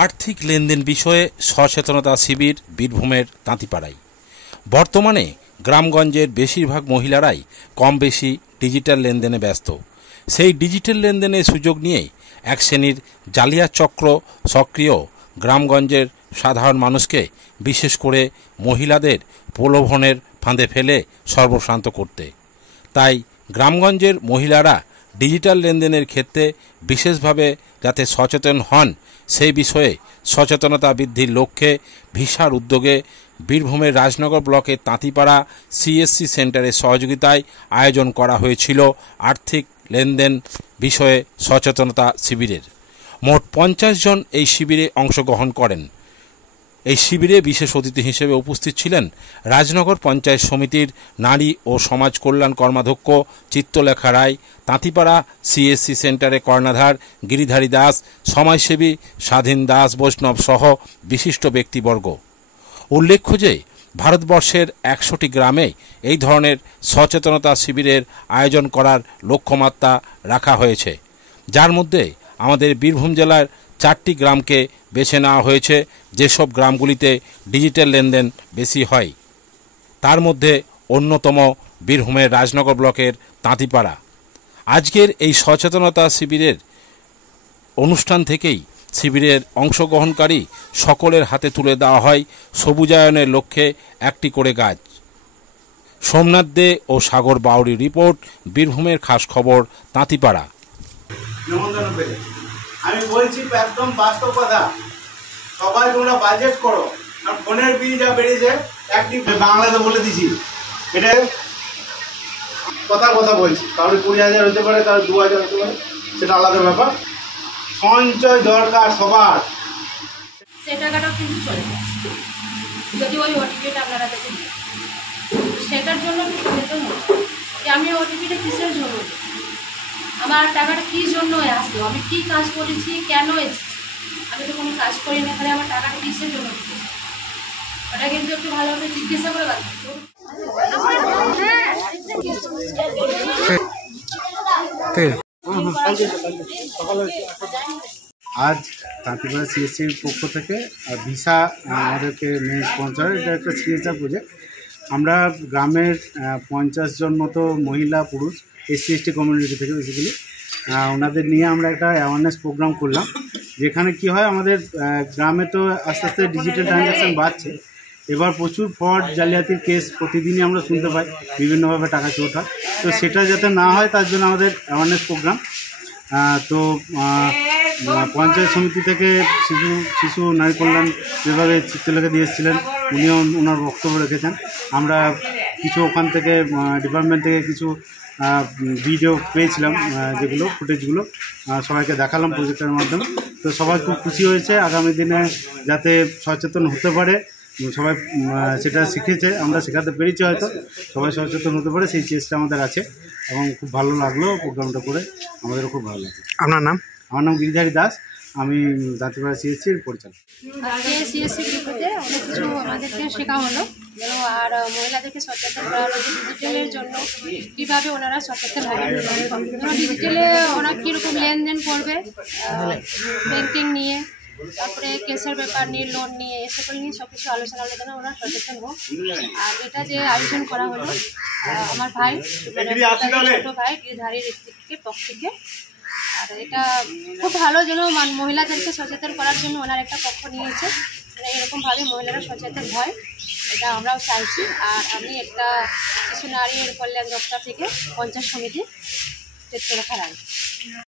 আর্থিক লেনদেন বিষয়ে সচেতনতা শিবির বীরভূমের তাঁতিপাড়ায়। বর্তমানে গ্রামগঞ্জের বেশিরভাগ মহিলারাই কম বেশি ডিজিটাল লেনদেনে ব্যস্ত। সেই ডিজিটাল লেনদেনের সুযোগ নিয়ে এক শ্রেণীর জালিয়াত চক্র সক্রিয় গ্রামগঞ্জের সাধারণ মানুষকে বিশেষ করে মহিলাদের প্রলোভনের ফাঁদে ফেলে সর্বশান্ত করতে। তাই গ্রামগঞ্জের মহিলারা ডিজিটাল লেনদেনের ক্ষেত্রে বিশেষভাবে যাতে সচেতন হন সেই বিষয়ে সচেতনতা বৃদ্ধির লক্ষ্যে ভিসার উদ্যোগে বীরভূমের রাজনগর ব্লকের তাঁতিপাড়া সিএসসি সেন্টারের সহযোগিতায় আয়োজন করা হয়েছিল আর্থিক লেনদেন বিষয়ে সচেতনতা শিবিরের। মোট 50 জন এই শিবিরে অংশগ্রহণ করেন। এই শিবিরে বিশেষ অতিথি হিসেবে উপস্থিত ছিলেন রাজনগর পঞ্চায়েত সমিতির নারী ও সমাজ কল্যাণ কর্মাধ্যক্ষ চিত্রলেখা রায়, তাঁতিপাড়া সিএসসি সেন্টারে কর্ণধার গিরিধারী দাস, সমাজসেবী স্বাধীন দাস বৈষ্ণব সহ বিশিষ্ট ব্যক্তিবর্গ। উল্লেখ্য যে ভারতবর্ষের 100টি গ্রামে এই ধরনের সচেতনতা শিবিরের আয়োজন করার লক্ষ্যমাত্রা রাখা হয়েছে, যার মধ্যে আমাদের বীরভূম জেলার 4টি গ্রামকে বেছে নেওয়া হয়েছে যেসব গ্রামগুলিতে ডিজিটাল লেনদেন বেশি হয়। তার মধ্যে অন্যতম বীরভূমের রাজনগর ব্লকের তাঁতিপাড়া। আজকের এই সচেতনতা শিবিরের অনুষ্ঠান থেকেই শিবিরের অংশগ্রহণকারী সকলের হাতে তুলে দেওয়া হয় সবুজায়নের লক্ষ্যে একটি করে গাছ। সোমনাথ দে ও সাগর বাউরি রিপোর্ট, বীরভূমের খাস খবর, তাঁতিপাড়া। আমি বলছি একদম বাস্তব কথা, সবাই তোমরা বাজেট করো। আর ফোনের বিল যা বেড়েছে একটি বাংলাতে বলে দিছি, এটা কথা বলছি, কারোর 20,000 হতে পারে, কারোর 2,000 হতে পারে, সেটা আলাদা ব্যাপার। সঞ্চয় দরকার সবার। সেই টাকাটা কিন্তু চলে যায় যদি ওই ওটিপিটা আপনারা দেখেন। সেটার জন্য সচেতন যে আমি ওটিপিটা কিসের জন্য, আমার টাকাটা কী জন্য আসলো, আমি কী কাজ করেছি, কেন এসেছি। আমি তো কোনো কাজ করি না, তাহলে আমার টাকাটা কিসের জন্য দিতেছি, ওটা কিন্তু একটু ভালোভাবে জিজ্ঞাসা করে বাদ। আজ তাঁতিপাড়া সিএসসির পক্ষ থেকে ভিসা আমাদেরকে মেন স্পন্সর, এটা একটা সিএসআর প্রজেক্ট। আমরা গ্রামের 50 জন মতো মহিলা পুরুষ SC/ST কমিউনিটি থেকে বেসিক্যালি ওনাদের নিয়ে আমরা একটা অ্যাওয়ারনেস প্রোগ্রাম করলাম, যেখানে কি হয় আমাদের গ্রামে তো আস্তে আস্তে ডিজিটাল ট্রানজ্যাকশান বাড়ছে। এবার প্রচুর ফ্রড জালিয়াতির কেস প্রতিদিনই আমরা শুনতে পাই, বিভিন্নভাবে টাকা চোট হয়। তো সেটা যাতে না হয় তার জন্য আমাদের অ্যাওয়ারনেস প্রোগ্রাম। তো পঞ্চায়েত সমিতি থেকে শিশু নারী কল্যাণ বিভাগে চিত্রলেখা দিয়ে এসেছিলেন, উনিও ওনার বক্তব্য রেখেছেন। আমরা কিছু ওখান থেকে ডিপার্টমেন্ট থেকে কিছু ভিডিও পেয়েছিলাম, যেগুলো ফুটেজগুলো সবাইকে দেখালাম প্রজেক্টের মাধ্যমে। তো সবাই খুব খুশি হয়েছে, আগামী দিনে যাতে সচেতন হতে পারে সবাই, সেটা শিখেছে, আমরা শেখাতে পেরেছি, হয়তো সবাই সচেতন হতে পারে সেই চেষ্টা আমাদের আছে। এবং খুব ভালো লাগলো প্রোগ্রামটা করে, আমাদেরও খুব ভালো লাগলো। আপনার নাম? আমার নাম গিরিধারী দাস, আমি তাঁতিপাড়া সিএসসির পরিচালক। আজকে সিএসসি গ্রুপে অনেক কিছু আমাদেরকে শেখা হলো, আর মহিলাদেরকে সচেতন করা হলো ডিজিটালের জন্য, কীভাবে ওনারা সচেতন হবে। ডিজিটালে ওরা কীরকম লেনদেন করবে, ব্যাংকিং নিয়ে, তারপরে কেসের ব্যাপার নিয়ে, লোন নিয়ে, এসব নিয়ে সব কিছু আলোচনা ওরা সচেতন হোক। আর এটা যে আয়োজন করা হলো আমার ভাই, ছোটো ভাই গিরিধারী ঋত্বিকের পক্ষ থেকে, আর এটা খুব ভালো যেন মহিলাদেরকে সচেতন করার জন্য ওনার একটা পক্ষ নিয়েছে, এরকমভাবে মহিলারা সচেতন হয়, এটা আমরাও চাইছি। আর আমি একটা শিশু নারীর কল্যাণ দপ্তর থেকে পঞ্চায়েত সমিতি চিত্রলেখা রায়।